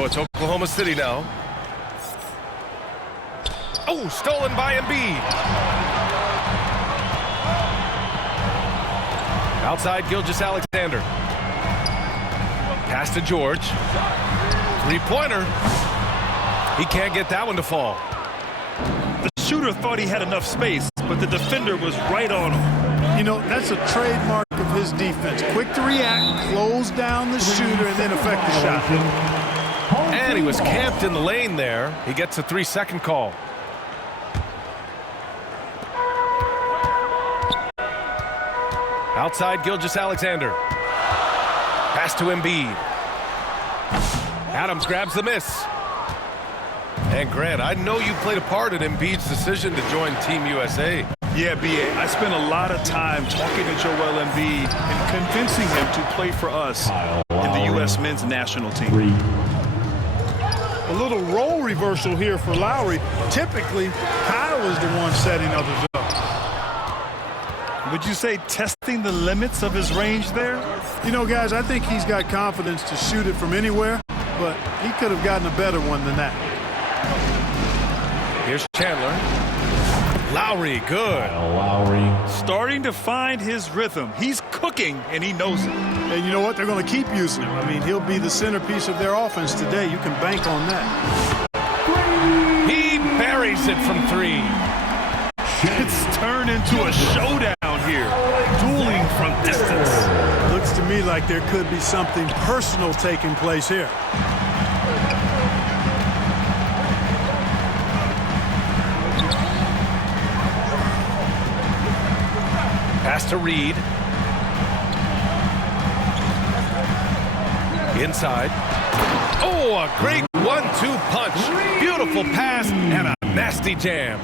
So it's Oklahoma City now. Oh, stolen by Embiid. Outside Gilgeous-Alexander. Pass to George. Three-pointer. He can't get that one to fall. The shooter thought he had enough space, but the defender was right on him. You know, that's a trademark of his defense. Quick to react, close down the shooter, and then affect the shot. And he was camped in the lane there. He gets a 3-second call. Outside Gilgeous-Alexander. Pass to Embiid. Adams grabs the miss. And Grant, I know you played a part in Embiid's decision to join Team USA. Yeah, B.A., I spent a lot of time talking to Joel Embiid and convincing him to play for us in the U.S. men's national team. A little role reversal here for Lowry. Typically, Kyle is the one setting others up. Would you say testing the limits of his range there? You know, guys, I think he's got confidence to shoot it from anywhere, but he could have gotten a better one than that. Here's Chandler. Lowry, good. Lowry. Starting to find his rhythm. He's cooking, and he knows it. And you know what? They're going to keep using him. I mean, he'll be the centerpiece of their offense today. You can bank on that. He buries it from 3. It's turned into a showdown here. Dueling from distance. Looks to me like there could be something personal taking place here. Pass to Reed. Inside. Oh, a great 1-2 punch. Beautiful pass and a nasty jam.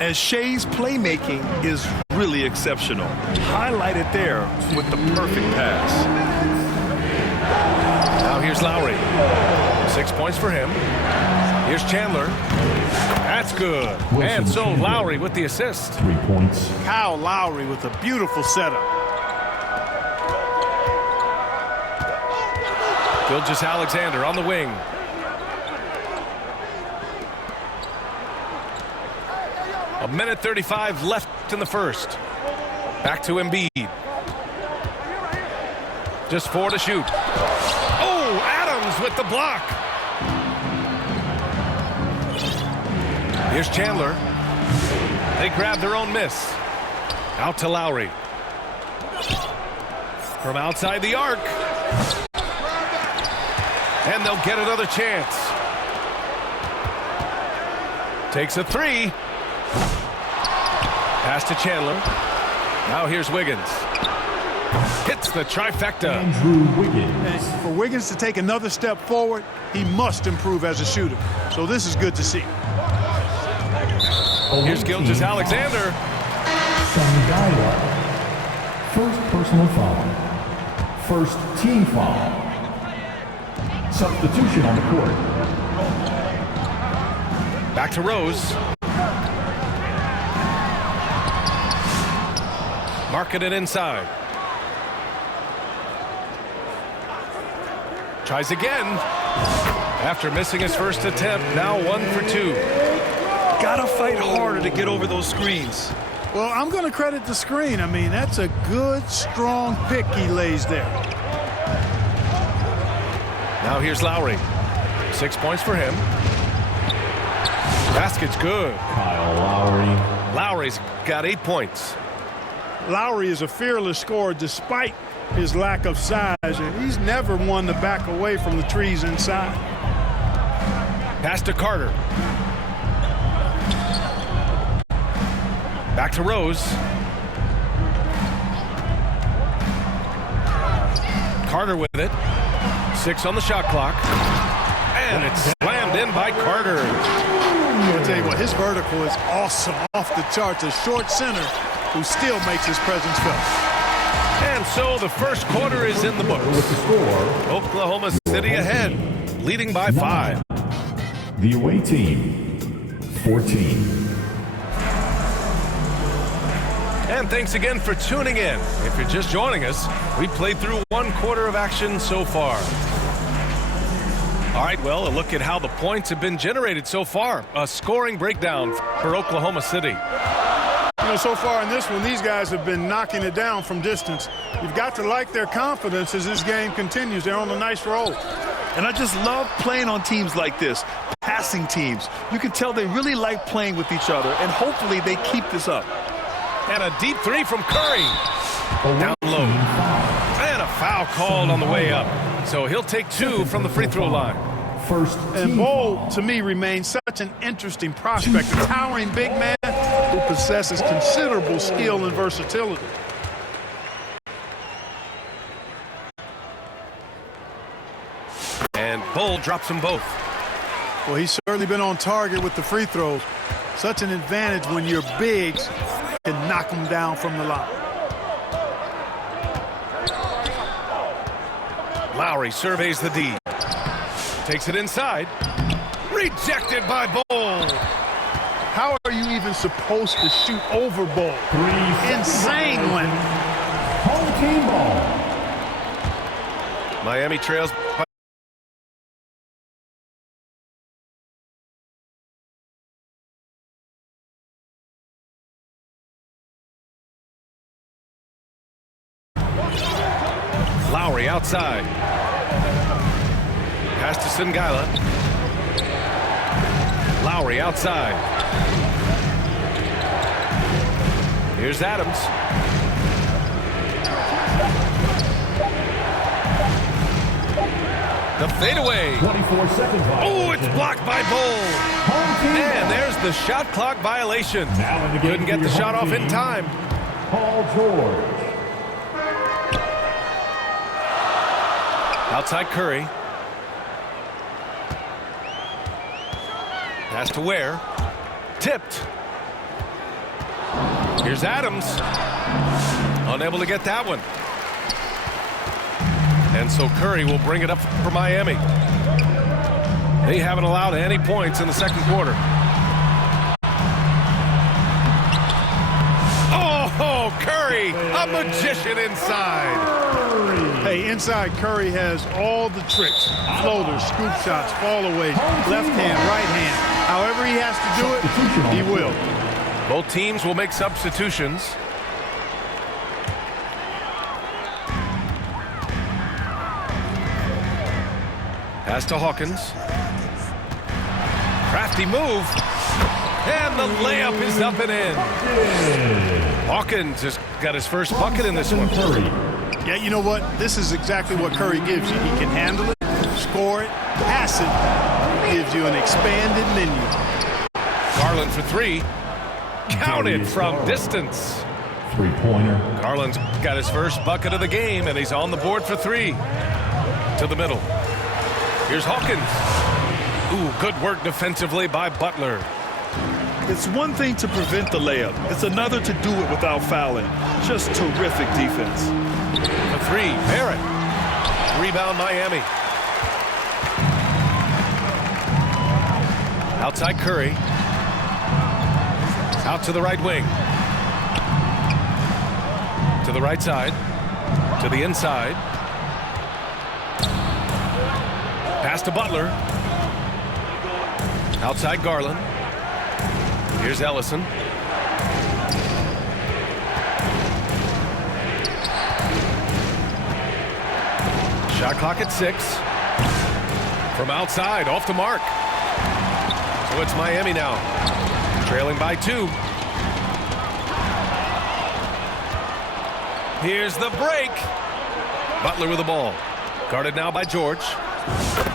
And Shea's playmaking is really exceptional. Highlighted there with the perfect pass. Now here's Lowry. 6 points for him. Here's Chandler. That's good. And so Lowry with the assist. 3 points. Kyle Lowry with a beautiful setup. Gilgeous-Alexander on the wing. A minute 35 left in the first. Back to Embiid. Just 4 to shoot. Oh, Adams with the block. Here's Chandler. They grab their own miss. Out to Lowry. From outside the arc. And they'll get another chance. Takes a 3. Pass to Chandler. Now here's Wiggins. Hits the trifecta. Andrew Wiggins. And for Wiggins to take another step forward, he must improve as a shooter. So this is good to see. Here's Gilgeous-Alexander. Sangaya. First personal foul. First team foul. Substitution on the court. Back to Rose. Marking it inside. Tries again. After missing his first attempt, now 1 for 2. Gotta fight harder to get over those screens. Well, I'm going to credit the screen. I mean, that's a good, strong pick he lays there. Now here's Lowry. 6 points for him. Basket's good. Kyle Lowry. Lowry's got 8 points. Lowry is a fearless scorer despite his lack of size, and he's never one to back away from the trees inside. Pass to Carter. Back to Rose. Carter with it. 6 on the shot clock. And it's slammed in by Carter. I'll tell you what, his vertical is awesome, off the charts. A short center who still makes his presence felt. And so the first quarter is in the books. With the score, Oklahoma City ahead, leading by 5. the away team, 14. And thanks again for tuning in. If you're just joining us, we played through 1 quarter of action so far. All right, well, a look at how the points have been generated so far. A scoring breakdown for Oklahoma City. You know, so far in this one, these guys have been knocking it down from distance. You've got to like their confidence as this game continues. They're on a nice roll. And I just love playing on teams like this, passing teams. You can tell they really like playing with each other, and hopefully they keep this up. And a deep three from Curry. Down low. And a foul called on the way up. So he'll take 2 from the free throw line. And Bol, to me, remains such an interesting prospect, a towering big man who possesses considerable skill and versatility. And Bol drops them both. Well, he's certainly been on target with the free throws. Such an advantage when your bigs can knock them down from the line. Lowry surveys the D. Takes it inside. Rejected by Bol. How are you even supposed to shoot over Bol? Insane win. Home team ball. Miami trails by Lowry outside. Pass to Singala. Lowry outside. Here's Adams. The fadeaway. 24-second violation. Oh, it's blocked by Bol. And there's the shot clock violation. Couldn't get the shot off in time. Paul George. Outside Curry. Pass to Ware. Tipped. Here's Adams. Unable to get that one. And so Curry will bring it up for Miami. They haven't allowed any points in the second quarter. Oh, Curry, a magician inside. Hey, inside Curry has all the tricks. Floaters, scoop shots, fallaways, left hand, right hand. However he has to do it, he will. Both teams will make substitutions. Pass to Hawkins. Crafty move. And the layup is up and in. Hawkins just got his first bucket in this one. Yeah, you know what? This is exactly what Curry gives you. He can handle it, score it, pass it. Gives you an expanded menu. Garland for 3. Counted from distance. Three-pointer. Garland's got his first bucket of the game, and he's on the board for 3. To the middle. Here's Hawkins. Ooh, good work defensively by Butler. It's one thing to prevent the layup. It's another to do it without fouling. Just terrific defense. A 3, Barrett. Rebound, Miami. Outside Curry. Out to the right wing. To the right side. To the inside. Pass to Butler. Outside Garland. Here's Ellison. Shot clock at 6. From outside, off the mark. So it's Miami now. Trailing by 2. Here's the break. Butler with the ball. Guarded now by George.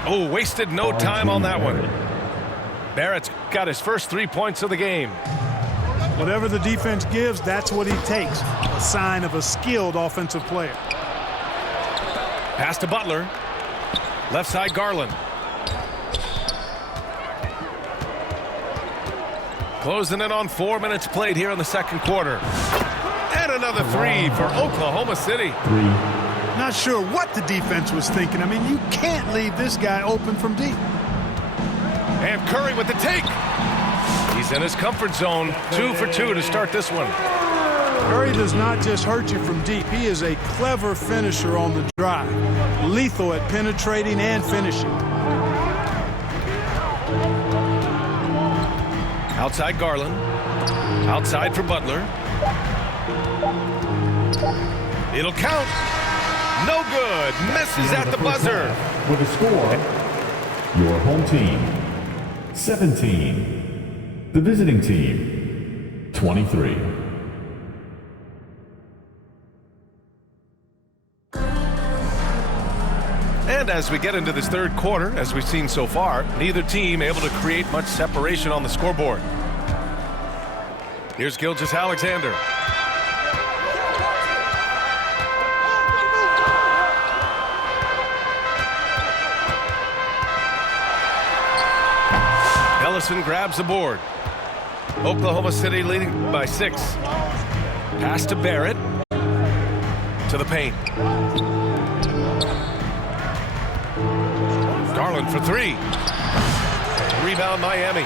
Oh, wasted no time on that one. Barrett's got his first 3 points of the game. Whatever the defense gives, that's what he takes. A sign of a skilled offensive player. Pass to Butler. Left side Garland. Closing in on 4 minutes played here in the second quarter. And another 3 for Oklahoma City. Not sure what the defense was thinking. I mean, you can't leave this guy open from deep. And Curry with the take. He's in his comfort zone. 2 for 2 to start this one. Curry does not just hurt you from deep. He is a clever finisher on the drive. Lethal at penetrating and finishing. Outside Garland. Outside for Butler. It'll count. No good. Misses at the buzzer. With a score, your home team, 17. The visiting team, 23. And as we get into this third quarter, as we've seen so far, neither team able to create much separation on the scoreboard. Here's Gilgeous-Alexander. Ellison grabs the board. Oklahoma City leading by 6. Pass to Barrett. To the paint. Garland for 3. Rebound Miami.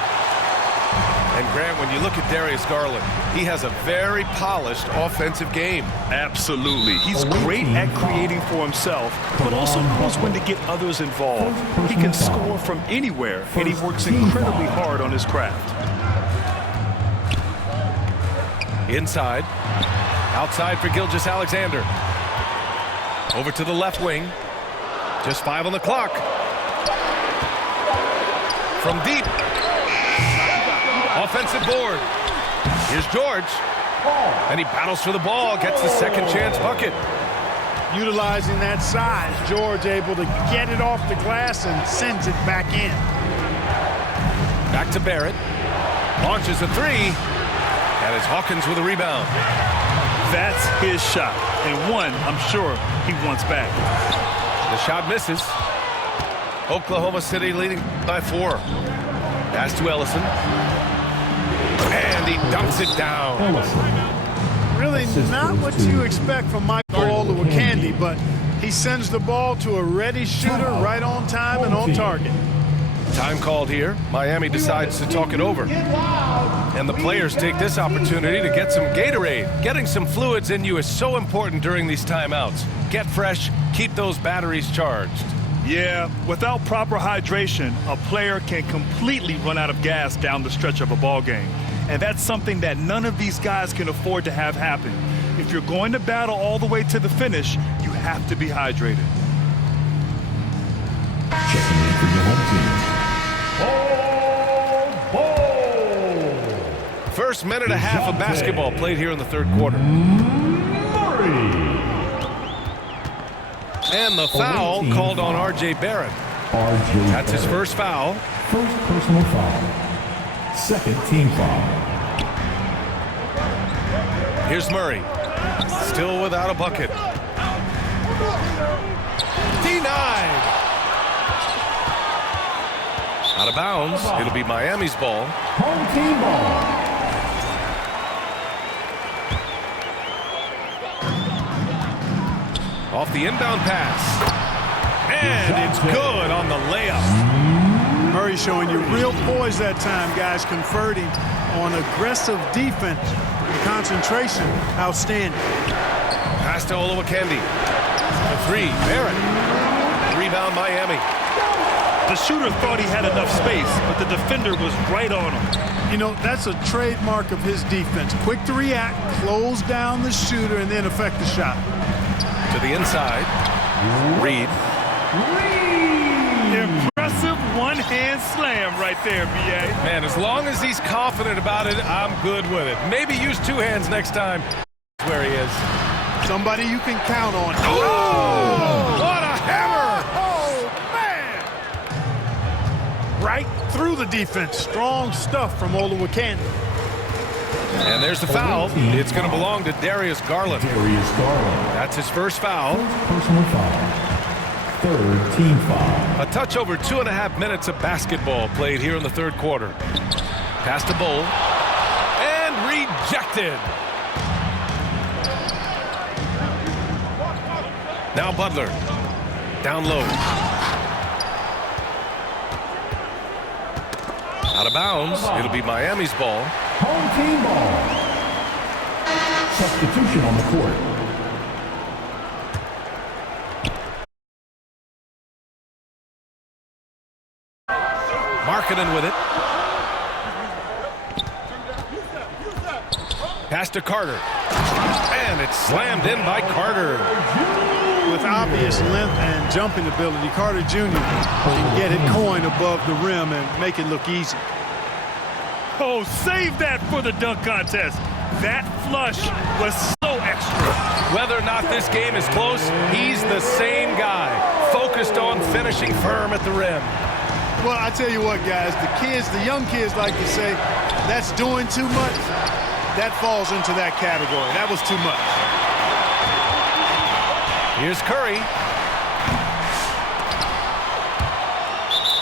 And Grant, when you look at Darius Garland, he has a very polished offensive game. Absolutely. He's great at creating for himself, but also knows when to get others involved. He can score from anywhere, and he works incredibly hard on his craft. Inside. Outside for Gilgeous-Alexander. Over to the left wing. Just 5 on the clock. From deep. Offensive board. Here's George. And he battles for the ball, gets the second chance bucket. Utilizing that size, George able to get it off the glass and sends it back in. Back to Barrett. Launches a 3. And it's Hawkins with a rebound. That's his shot, and one I'm sure he wants back. The shot misses. Oklahoma City leading by 4. Pass to Ellison. And he dunks it down. Really not what you expect from Michael Olowokandi, but he sends the ball to a ready shooter right on time and on target. Time called here. Miami decides to talk it over. And the players take this opportunity to get some Gatorade. Getting some fluids in you is so important during these timeouts. Get fresh, keep those batteries charged. Yeah, without proper hydration, a player can completely run out of gas down the stretch of a ball game. And that's something that none of these guys can afford to have happen. If you're going to battle all the way to the finish, you have to be hydrated. Checking in for your home team. First minute and a half of basketball played here in the third quarter. And the foul called on R.J. Barrett. That's his first foul. First personal foul. Second team foul. Here's Murray. Still without a bucket. Denied. Out of bounds. It'll be Miami's ball. Home team ball. Off the inbound pass. And it's good on the layup. Murray showing you real poise that time, guys, converting on aggressive defense. Concentration, outstanding. Pass to Olowokandi. The 3, Barrett. Rebound Miami. The shooter thought he had enough space, but the defender was right on him. You know, that's a trademark of his defense. Quick to react, close down the shooter, and then affect the shot. To the inside. Reed. Impressive one-hand slam right there, B.A. Man, as long as he's confident about it, I'm good with it. Maybe use 2 hands next time. That's where he is. Somebody you can count on. Oh! What a hammer! Oh, man! Right through the defense. Strong stuff from Olowokandi. And there's the foul. It's going to belong to Darius Garland. Darius Garland. That's his first foul. First personal foul. Third team foul. A touch over 2.5 minutes of basketball played here in the third quarter. Pass to Bull. And rejected. Now Butler. Down low. Out of bounds. It'll be Miami's ball. Home team ball. Substitution on the court. Markkanen with it. Pass to Carter. And it's slammed in by Carter. With obvious length and jumping ability, Carter Jr. can get it coin above the rim and make it look easy. Oh, save that for the dunk contest. That flush was so extra. Whether or not this game is close, he's the same guy, focused on finishing firm at the rim. Well, I tell you what, guys, the young kids like to say, that's doing too much. That falls into that category. That was too much. Here's Curry.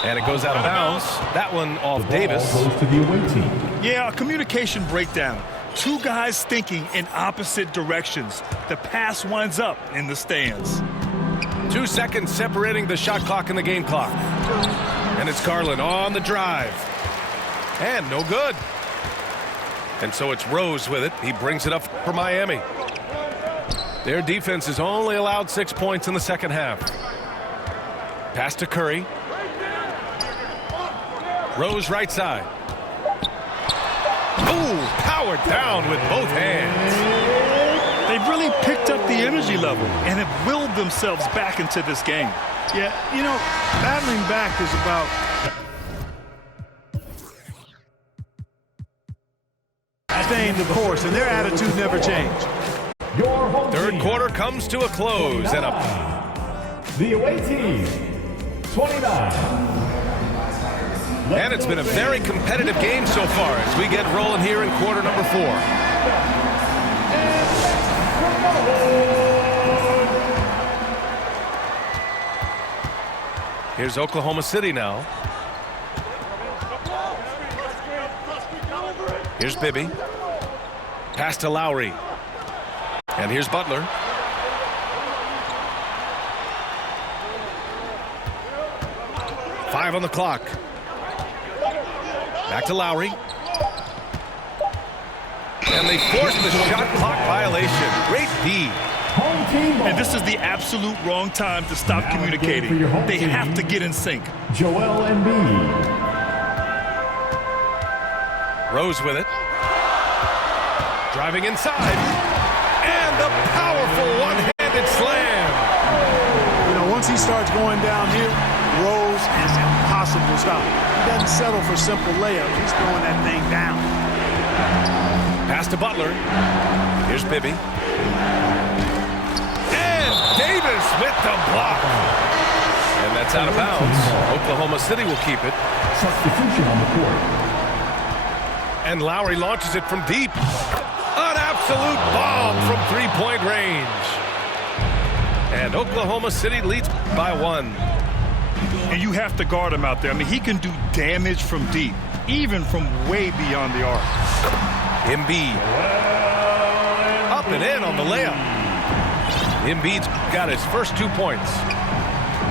And it goes out of bounds. That one off Davis. Goes to the away team. Yeah, a communication breakdown. Two guys thinking in opposite directions. The pass winds up in the stands. 2 seconds separating the shot clock and the game clock. And it's Garland on the drive. And no good. And so it's Rose with it. He brings it up for Miami. Their defense has only allowed 6 points in the second half. Pass to Curry. Rose right side. Ooh, powered down with both hands. They've really picked up the energy level and have willed themselves back into this game. Yeah, you know, battling back is about staying the course, and their attitude never changed. Your home Third team. quarter comes to a close. And The away team, 29. And it's been a very competitive game so far as we get rolling here in quarter number 4. Here's Oklahoma City now. Here's Bibby. Pass to Lowry. And here's Butler. Five on the clock. Back to Lowry. And they force the shot clock violation. Great D. Home team. And this is the absolute wrong time to stop Now communicating. again for your home They team. have to get in sync. Joel Embiid. Rose with it. Driving inside. And the powerful one-handed slam. You know, once he starts going down here, Rose is impossible to stop. He doesn't settle for simple layups. He's throwing that thing down. Pass to Butler. Here's Bibby. And Davis with the block. And that's out of bounds. Oklahoma City will keep it. Substitution on the court. And Lowry launches it from deep. An absolute bomb from three-point range. And Oklahoma City leads by 1. And you have to guard him out there. I mean, he can do damage from deep, even from way beyond the arc. Embiid. Up and in on the layup. Embiid's got his first 2 points.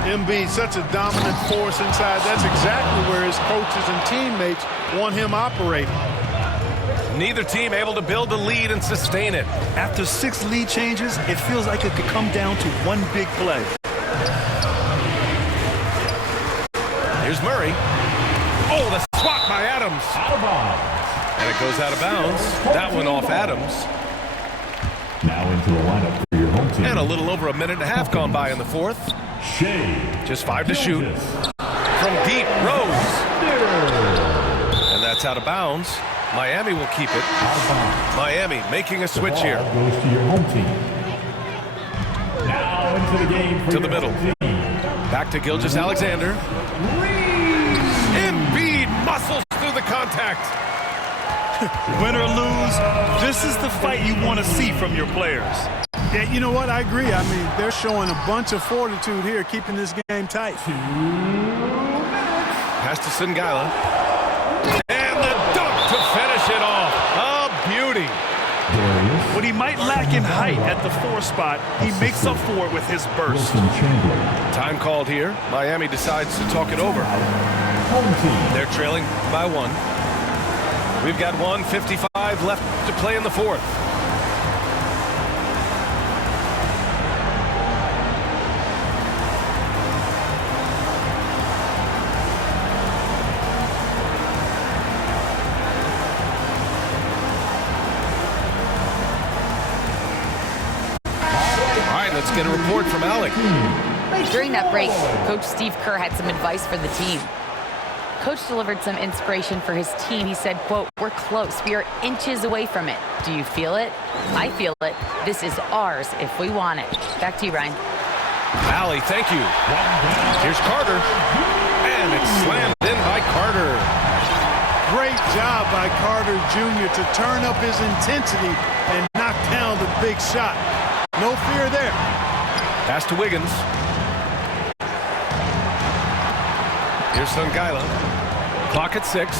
Embiid, such a dominant force inside. That's exactly where his coaches and teammates want him operating. Neither team able to build a lead and sustain it. After 6 lead changes, it feels like it could come down to one big play. Here's Murray. Oh, the swat by Adams. Out of bounds. And it goes out of bounds. That one off Adams. Now into the lineup for your home team. And a little over a minute and a half gone by in the fourth. Shea. Just 5 to shoot. Gilgeous. From deep, Rose. And that's out of bounds. Miami will keep it. Out of bounds. Miami making a The switch ball here. goes to your home team. Now into the game for To your the middle. home team. Back to Gilgeous Alexander. Embiid muscles through the contact. Win or lose, this is the fight you want to see from your players. Yeah, you know what? I agree. I mean, they're showing a bunch of fortitude here, keeping this game tight. Pass to Singala. And the dunk to finish it off. A beauty. Darius. What he might lack in height at the 4 spot, he makes up for it with his burst. Wilson Chandler. Time called here. Miami decides to talk it over. Home team. They're trailing by 1. We've got 1:55 left to play in the fourth. Let's get a report from Alec. During that break, Coach Steve Kerr had some advice for the team. Coach delivered some inspiration for his team. He said, quote, "We're close. We are inches away from it. Do you feel it? I feel it. This is ours if we want it." Back to you, Ryan. Allie, thank you. Here's Carter. And it's slammed in by Carter. Great job by Carter Jr. to turn up his intensity and knock down the big shot. No fear there. Pass to Wiggins. Here's Sungila. Clock at 6.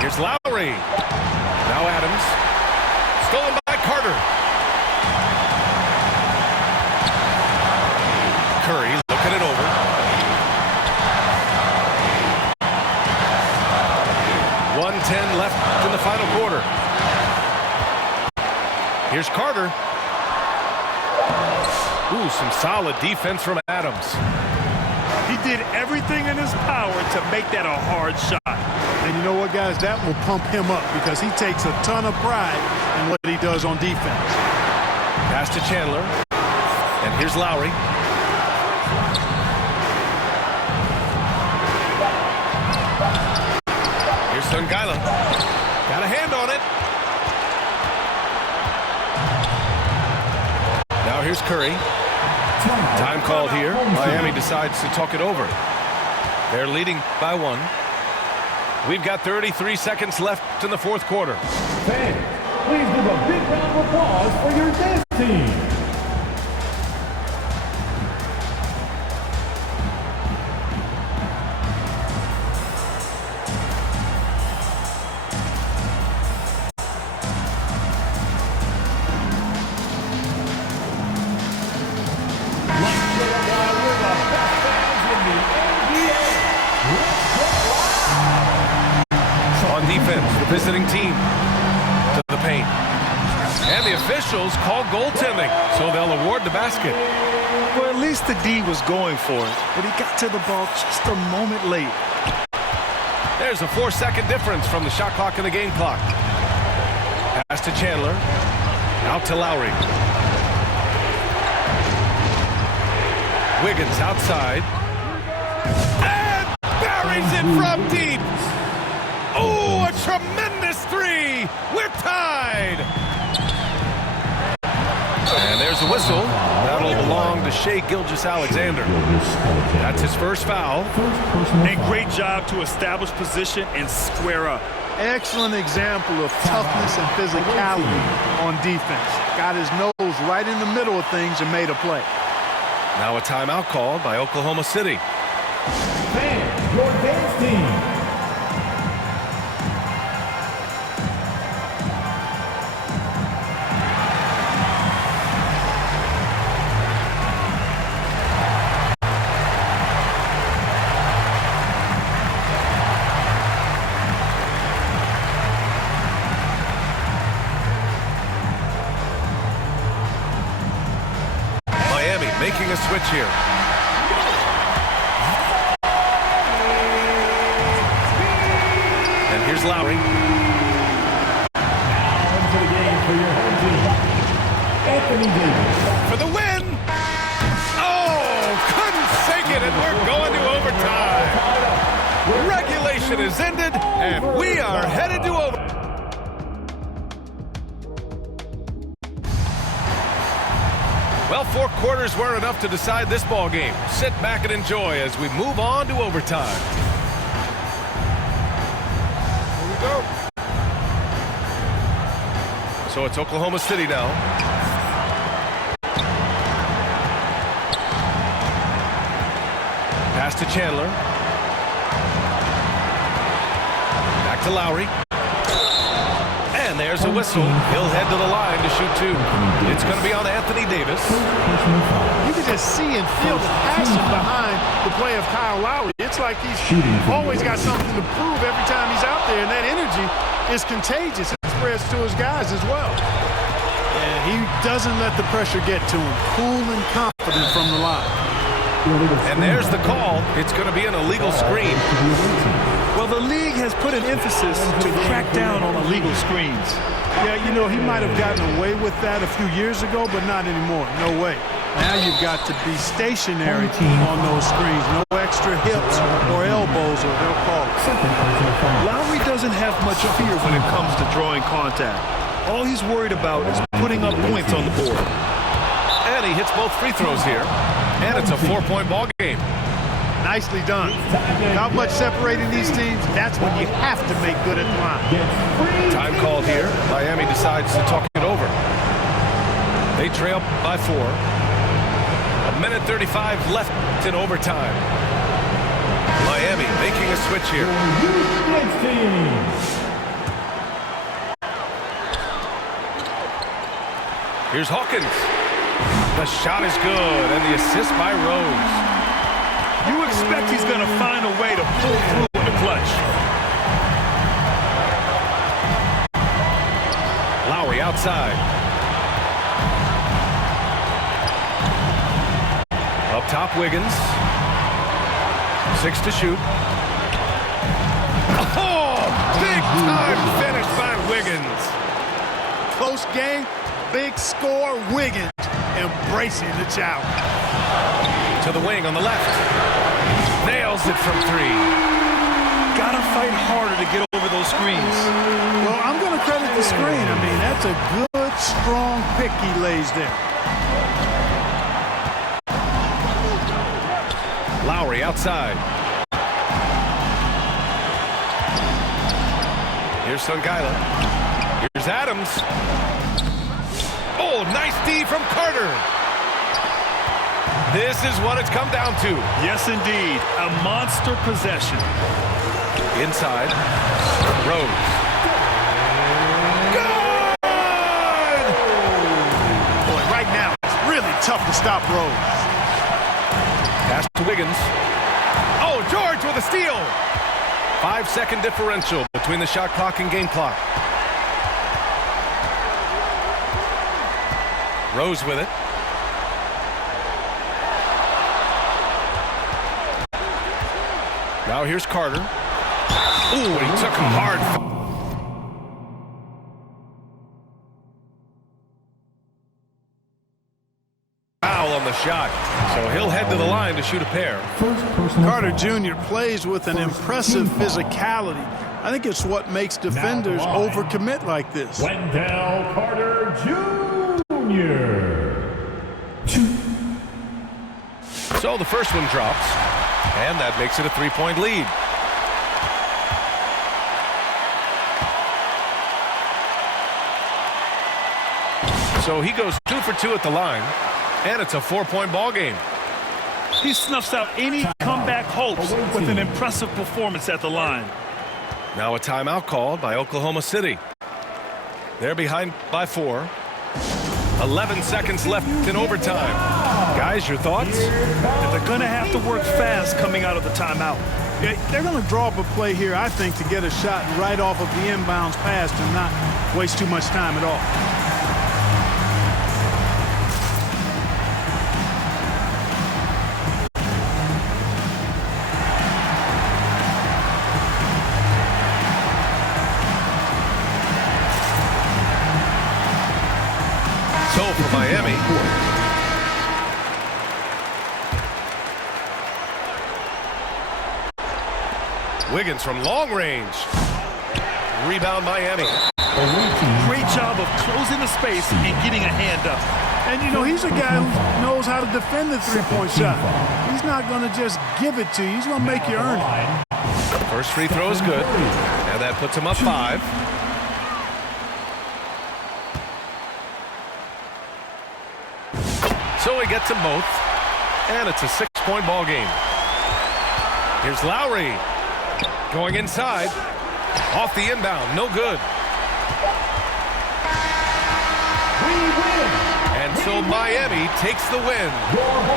Here's Lowry. Now Adams. Stolen by Carter. Curry looking it over. 1:10 left in the final quarter. Here's Carter. Ooh, some solid defense from Adams. He did everything in his power to make that a hard shot. And you know what, guys? That will pump him up because he takes a ton of pride in what he does on defense. Pass to Chandler. And here's Lowry. Here's Sungila. Got a hand on it. Now here's Curry. Time called here. Miami decides to talk it over. They're leading by 1. We've got 33 seconds left in the fourth quarter. Fans, please give a big round of applause for your dance team. Visiting team to the paint. And the officials call goaltending, so they'll award the basket. Well, at least the D was going for it, but he got to the ball just a moment late. There's a 4-second difference from the shot clock and the game clock. Pass to Chandler. Out to Lowry. Wiggins outside. And buries it from deep. Oh, a tremendous 3. We're tied. And there's a whistle. That'll belong to Shai Gilgeous-Alexander. That's his first foul. A great job to establish position and square up. Excellent example of toughness and physicality on defense. Got his nose right in the middle of things and made a play. Now a timeout called by Oklahoma City. Fans, your dance team. Making a switch here. And here's Lowry. Now into the game for your home team, Anthony Davis. For the win! Oh, couldn't sink it, and we're going to overtime. Regulation is ended, and we are headed to overtime. Well, 4 quarters weren't enough to decide this ball game. Sit back and enjoy as we move on to overtime. Here we go. So it's Oklahoma City now. Pass to Chandler. Back to Lowry. And there's a whistle. He'll head to the line to shoot 2. It's going to be on Anthony Davis. You can just see and feel the passion behind the play of Kyle Lowry. It's like he's always got something to prove every time he's out there, and that energy is contagious. It spreads to his guys as well. And he doesn't let the pressure get to him. Cool and confident from the line. And there's the call. It's going to be an illegal screen. Well, the league has put an emphasis to crack down on illegal screens. Yeah, you know, he might have gotten away with that a few years ago, but not anymore. No way. Now you've got to be stationary on those screens. No extra hips or elbows, or they'll call it. Lowry doesn't have much fear when it comes to drawing contact. All he's worried about is putting up points on the board. And he hits both free throws here. And it's a 4-point ball game. Nicely done. Not much separating these teams. That's when you have to make good at the line. Time called here. Miami decides to talk it over. They trail by 4. 1:35 left in overtime. Miami making a switch here. Here's Hawkins. The shot is good, and the assist by Rose. You expect he's going to find a way to pull through in the clutch. Lowry outside. Up top, Wiggins. 6 to shoot. Oh, big time finish by Wiggins. Close game, big score, Wiggins embracing the challenge. To the wing on the left. Nails it from 3. Gotta fight harder to get over those screens. Well, I'm going to credit the screen. I mean, that's a good, strong pick he lays there. Lowry outside. Here's Songaila. Here's Adams. Oh, nice D from Carter. This is what it's come down to. Yes, indeed. A monster possession. Inside. Rose. Good! Boy, right now, it's really tough to stop Rose. Pass to Wiggins. Oh, George with a steal. 5-second differential between the shot clock and game clock. Rose with it. Now here's Carter. Ooh, he took a hard foul on the shot. So he'll head to the line to shoot a pair. Carter Jr. plays with an impressive physicality. I think it's what makes defenders overcommit like this. Wendell Carter Jr. So the first one drops, and that makes it a 3-point lead. So he goes 2 for 2 at the line, and it's a 4-point ball game. He snuffs out any comeback hopes with an impressive performance at the line. Now a timeout called by Oklahoma City. They're behind by 4. 11 seconds left in overtime. Guys, your thoughts? They're going to have to work fast coming out of the timeout. Yeah, they're going to draw up a play here, I think, to get a shot right off of the inbounds pass and not waste too much time at all. So for Miami, Wiggins from long range. Rebound Miami. Great job of closing the space and getting a hand up. And, you know, he's a guy who knows how to defend the three-point shot. He's not going to just give it to you. He's going to make you earn it. First free throw is good, and that puts him up 5. So he gets them both, and it's a 6-point ball game. Here's Lowry going inside, off the inbound, no good. And so Miami takes the win.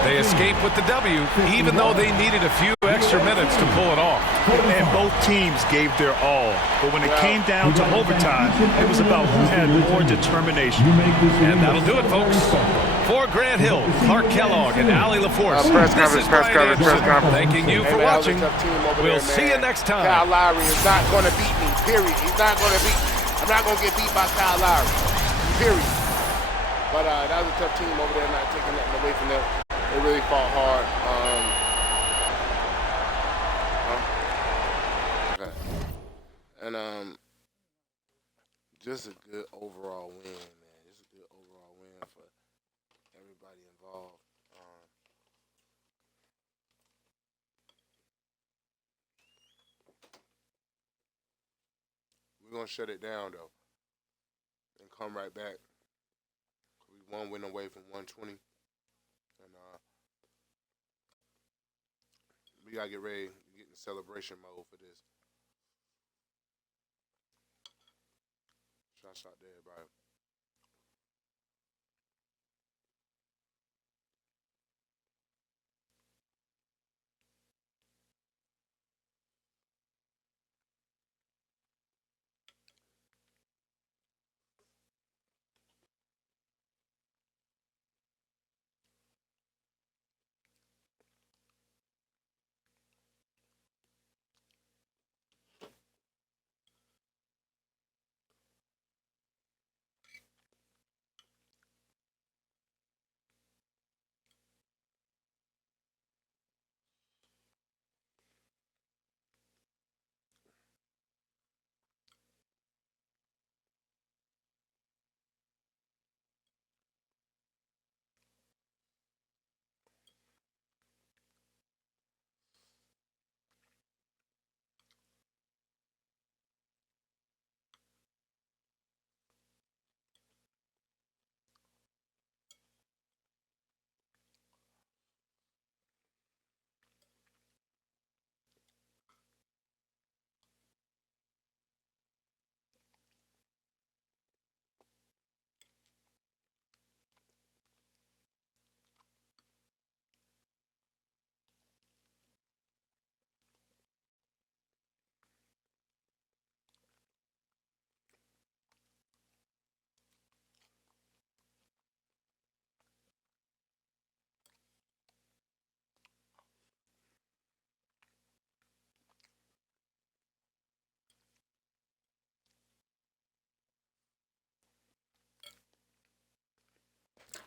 They escape with the W, even though they needed a few extra minutes to pull it off. And both teams gave their all. But when it came down to overtime, it was about who had more determination. And that'll do it, folks. For Grant Hill, Clark Kellogg, and Allie LaForce, this is Brian Anderson thanking you for watching. We'll see you next time. Kyle Lowry is not going to beat me, period. He's not going to beat me. I'm not going to get beat by Kyle Lowry, period. But that was a tough team over there, not taking nothing away from them. They really fought hard. Okay. And just a good overall win, man. Just a good overall win for everybody involved. We're going to shut it down, though, and come right back. We one win away from 120. And we got to get ready to get in celebration mode for this. Shout out to everybody.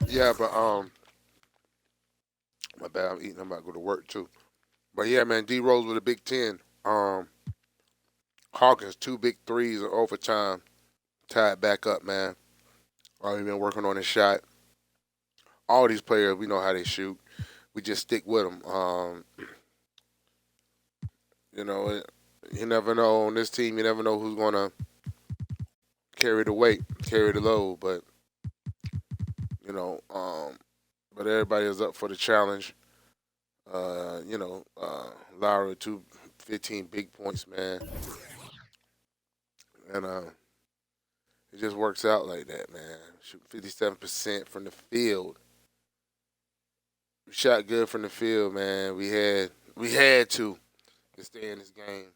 Yeah, but my bad. I'm eating. I'm about to go to work too. But yeah, man, D Rose with a big 10. Hawkins two big threes in overtime, tied back up, man. Already been working on his shot. All these players, we know how they shoot. We just stick with them. You know, you never know on this team. You never know who's gonna carry the weight, carry the load. But you know, but everybody is up for the challenge. Lowry 15 big points, man, and it just works out like that, man. Shooting 57% from the field. We shot good from the field, man. We had to stay in this game.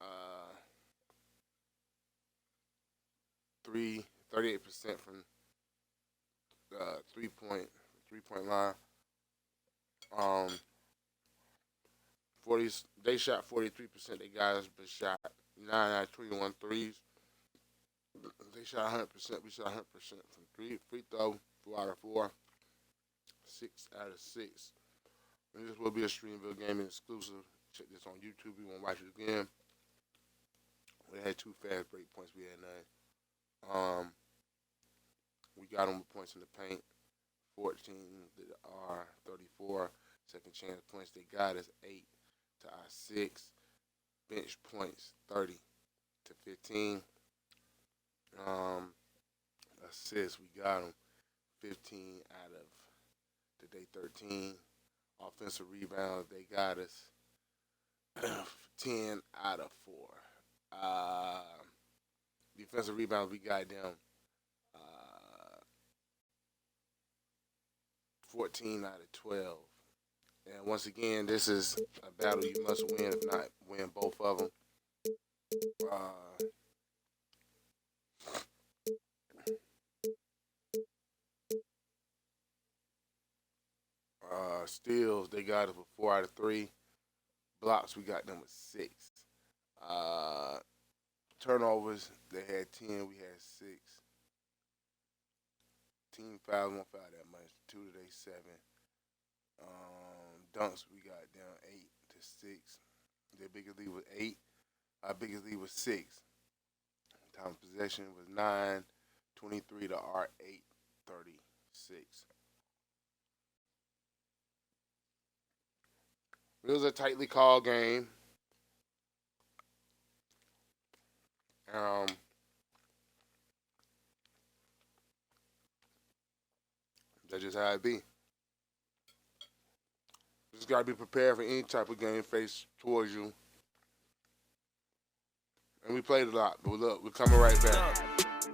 Uh, 38% from 3 point line. Um, 40. They shot 43%. They got us, but shot 9 out of 21 threes. They shot 100%. We shot 100% from free throw, 4 out of 4, 6 out of 6. And this will be a StreamVille gaming exclusive. Check this on YouTube. We won't watch it again. We had 2 fast break points. We had none. We got them with points in the paint. 14 to our 34. Second chance points. They got us 8 to our 6. Bench points 30 to 15. Assists, we got them 15 out of today 13. Offensive rebounds, they got us 10 out of 4. Defensive rebounds, we got them 14 out of 12. And once again, this is a battle you must win, if not win both of them. Steals, they got us with 4 out of 3. Blocks, we got them with 6. turnovers, they had 10. We had 6. Team fouls, won't foul that much. 2 today, 7. Dunks, we got down 8 to 6. Their biggest lead was 8. Our biggest lead was 6. Time of possession was 9, 23 to our 8, 36. It was a tightly called game. That's just how it be. You just gotta be prepared for any type of game faced towards you. And we played a lot, but look, we're coming right back.